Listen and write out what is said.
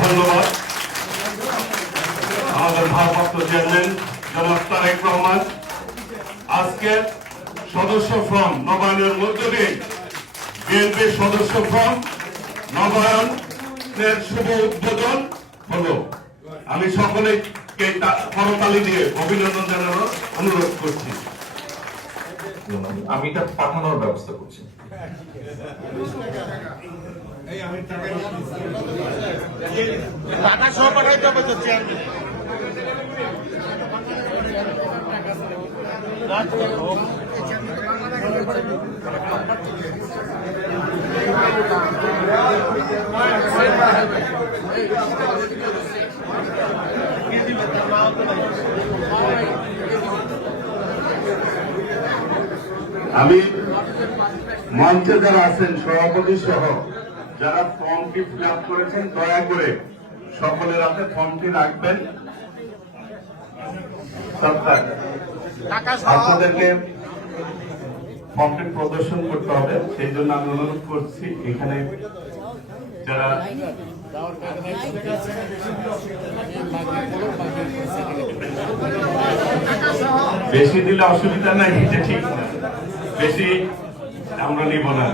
ধন্যবাদ আমাদের ভারপ্রাপ্ত চেয়ারম্যান জনাব তারেক রহমান। আজকের সদস্য ফর্ম নবায়নের মধ্য দিয়ে বিএনপির সদস্য ফর্ম নবায়নের শুভ উদ্বোধন হলো। আমি সকলেকে করতালি দিয়ে অভিনন্দন জানানোর অনুরোধ করছি। আমি এটা পাঠানোর ব্যবস্থা করছি। টাকা সহ পাঠাইতে হবে তো চেয়ারম্যান। আমি মঞ্চে যারা আছেন সভাপতি সহ যারা ফর্মটি ফিল আপ করেছেন দয়া করে সকলের হাতে ফর্মটি রাখবেন। আপনাদেরকে ফর্মটি প্রদর্শন করতে হবে, সেই জন্য আমি অনুরোধ করছি এখানে যারা বেশি দিলে অসুবিধা নাই, এটা ঠিক না, বেশি আমরা নিব না।